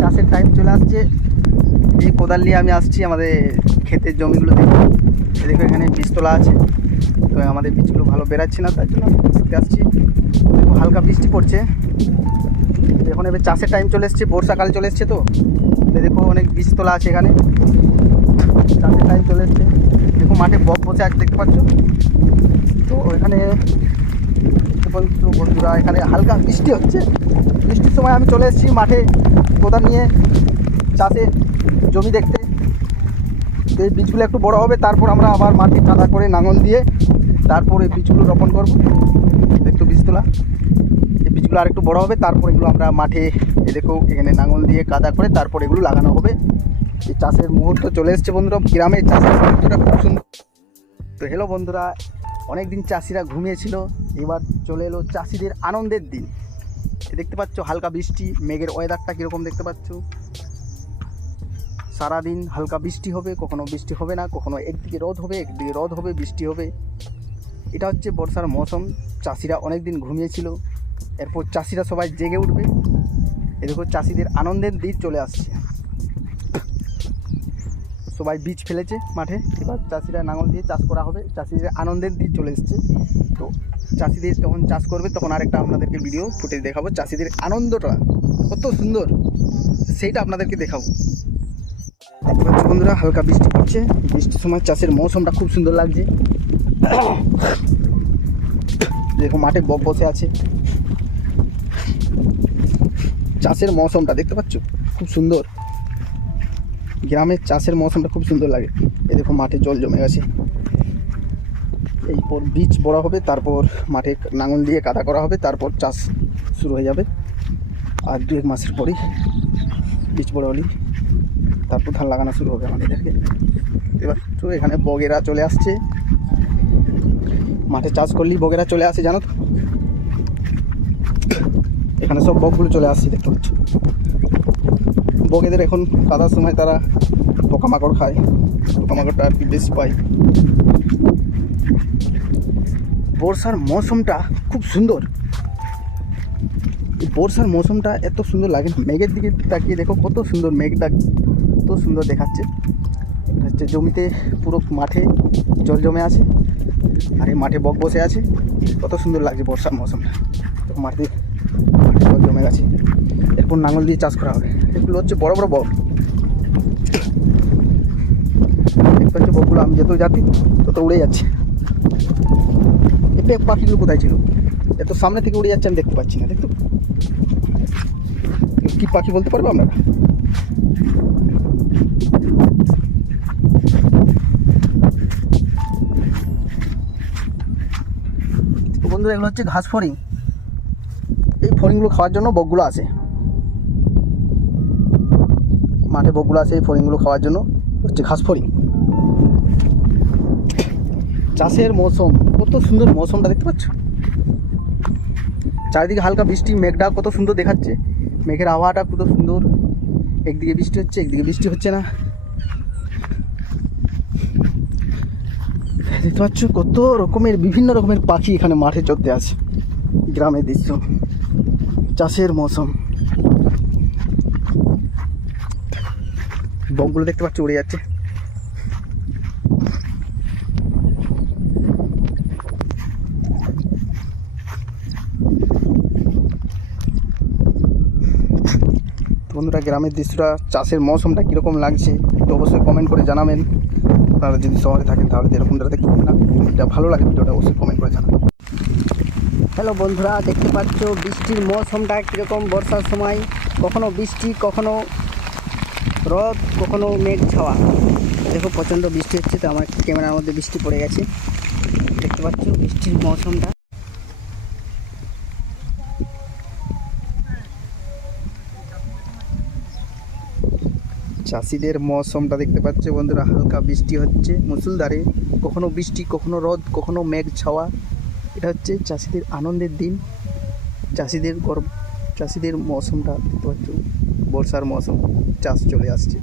চাষের টাইম চলে আসছে। এই কোদাল নিয়ে আমি আসছি আমাদের ক্ষেতের জমিগুলো দেখে। দেখো এখানে বীজ তোলা আছে, তো আমাদের বীজগুলো ভালো বেরাচ্ছে না, তার জন্য আমি দেখতে আসছি। দেখো হালকা বৃষ্টি পড়ছে, এখন এবার চাষের টাইম চলে এসছে, বর্ষাকাল চলে এসছে। তো দেখো অনেক বীজ তোলা আছে এখানে, চাষের টাইম চলে এসছে। দেখো মাঠে বক বসে আছে, দেখতে পাচ্ছ। তো এখানে বন্ধুরা এখানে হালকা বৃষ্টি হচ্ছে, বৃষ্টির সময় আমি চলে এসেছি মাঠে কোদাল নিয়ে চাষে জমি দেখতে। তো এই বীজগুলো একটু বড় হবে, তারপর আমরা আবার মাটি কাদা করে লাঙল দিয়ে তারপর এই বীজগুলো রোপণ করব। দেখতো বীজ তোলা, এই বীজগুলো আর একটু বড় হবে, তারপর এগুলো আমরা মাঠে দেখো এখানে লাঙল দিয়ে কাদা করে তারপর এগুলো লাগানো হবে। এই চাষের মুহূর্ত চলে এসছে বন্ধুরা, গ্রামের চাষের মুহূর্তটা খুব সুন্দর। তো হ্যালো বন্ধুরা, অনেক দিন চাষিরা ঘুমিয়েছিল, এবার চলে এলো চাষিদের আনন্দের দিন। দেখতে পাচ্ছ হালকা বৃষ্টি, মেঘের ওয়েদারটা কীরকম দেখতে পাচ্ছ। সারাদিন হালকা বৃষ্টি হবে, কখনো বৃষ্টি হবে না, কখনো একদিকে রোদ হবে, একদিকে রোদ হবে, বৃষ্টি হবে। এটা হচ্ছে বর্ষার মৌসুম। চাষিরা অনেক দিন ঘুমিয়েছিল, এরপর চাষিরা সবাই জেগে উঠবে। এরকম চাষিদের আনন্দের দিন চলে আসছে। সবাই বীজ ফেলেছে মাঠে, এবার চাষিরা লাঙল দিয়ে চাষ করা হবে। চাষিদের আনন্দের দিন চলে এসছে। তো চাষিদের যখন চাষ করবে তখন আরেকটা আপনাদেরকে ভিডিও ফুটেজ দেখাবো, চাষিদের আনন্দটা কত সুন্দর সেইটা আপনাদেরকে দেখাবো। দেখতে পাচ্ছ বন্ধুরা হালকা বৃষ্টি পড়ছে, বৃষ্টির সময় চাষের মৌসুমটা খুব সুন্দর লাগছে। দেখো মাঠে বক বসে আছে, চাষের মৌসুমটা দেখতে পাচ্ছ খুব সুন্দর। গ্রামের চাষের মৌসুমটা খুব সুন্দর লাগে। এই দেখো মাঠে জল জমে গেছে, এরপর বীজ বড় হবে, তারপর মাঠে লাঙল দিয়ে কাদা করা হবে, তারপর চাষ শুরু হয়ে যাবে। আর 2-1 মাসের পরেই বীজ বড় হলেই তারপর ধান লাগানো শুরু হবে আমাদেরকে। এবার তো এখানে বগেরা চলে আসছে, মাঠে চাষ করলেই বগেরা চলে আসে জানো তো। এখানে সব বকগুলো চলে আসছে, দেখতে পাচ্ছ। বগেদের এখন কাদার সময় তারা পোকামাকড় খায়, পোকামাকড়টা আর কি বেশি পায়। বর্ষার মৌসুমটা খুব সুন্দর, এই বর্ষার মৌসুমটা এত সুন্দর লাগে না। মেঘের দিকে তাকিয়ে দেখো কত সুন্দর, মেঘটা কত সুন্দর দেখাচ্ছে। হচ্ছে জমিতে পুরো মাঠে জল জমে আছে, আর এই মাঠে বক বসে আছে, কত সুন্দর লাগছে বর্ষার মৌসুমটা। তো মাঠে জল জমে গেছে, এরপর লাঙল দিয়ে চাষ করা হবে। এগুলো হচ্ছে বড় বড় বক, দেখতে পাচ্ছ বকগুলো আমি যত যাচ্ছি তত উড়ে যাচ্ছে। এই পাখিগুলো কোথায় ছিল, এত সামনে থেকে উড়ে যাচ্ছে, আমি দেখতে পাচ্ছি না। দেখতো কি পাখি বলতে পারবো আপনারা? তো বন্ধুরা এগুলো হচ্ছে ঘাস ফড়িং, এই ফড়িংগুলো খাওয়ার জন্য বকগুলো আসে মাঠে, বকগুলো আসে এই ফড়িংগুলো খাওয়ার জন্য, হচ্ছে ঘাস ফড়িং। চাষের মৌসুম কত সুন্দর, মৌসুমটা দেখতে পাচ্ছ। চারিদিকে হালকা বৃষ্টি, মেঘটা কত সুন্দর দেখাচ্ছে, মেঘের আবহাওয়াটা কত সুন্দর। একদিকে বৃষ্টি হচ্ছে, একদিকে বৃষ্টি হচ্ছে না, দেখতে পাচ্ছ কত রকমের বিভিন্ন রকমের পাখি এখানে মাঠে চড়তে আছে। গ্রামের দৃশ্য, চাষের মৌসুম, বকগুলো দেখতে পাচ্ছ উড়ে যাচ্ছে। বন্ধুরা গ্রামের দৃশ্যটা, চাষের মৌসুমটা কীরকম লাগছে তো অবশ্যই কমেন্ট করে জানাবেন। আপনারা যদি শহরে থাকেন তাহলে এরকমটা দেখবেন না, এটা ভালো লাগে ভিডিওটা অবশ্যই কমেন্ট করে জানাবেন। হ্যালো বন্ধুরা, দেখতে পাচ্ছ বৃষ্টির মৌসুমটা কীরকম। বর্ষার সময় কখনো বৃষ্টি, কখনো রোদ, কখনো মেঘ ছাওয়া। দেখো প্রচণ্ড বৃষ্টি হচ্ছে, তো আমার ক্যামেরার মধ্যে বৃষ্টি পড়ে গেছে, দেখতে পাচ্ছ বৃষ্টির মৌসুমটা। চাষিদের মৌসুমটা দেখতে পাচ্ছে বন্ধুরা, হালকা বৃষ্টি হচ্ছে মুষলধারে, কখনো বৃষ্টি, কখনো রোদ, কখনো মেঘ ছাওয়া। এটা হচ্ছে চাষিদের আনন্দের দিন, চাষিদের গর্ব, চাষিদের মৌসুমটা দেখতে পাচ্ছ। বর্ষার মৌসুম, চাষ চলে আসছে।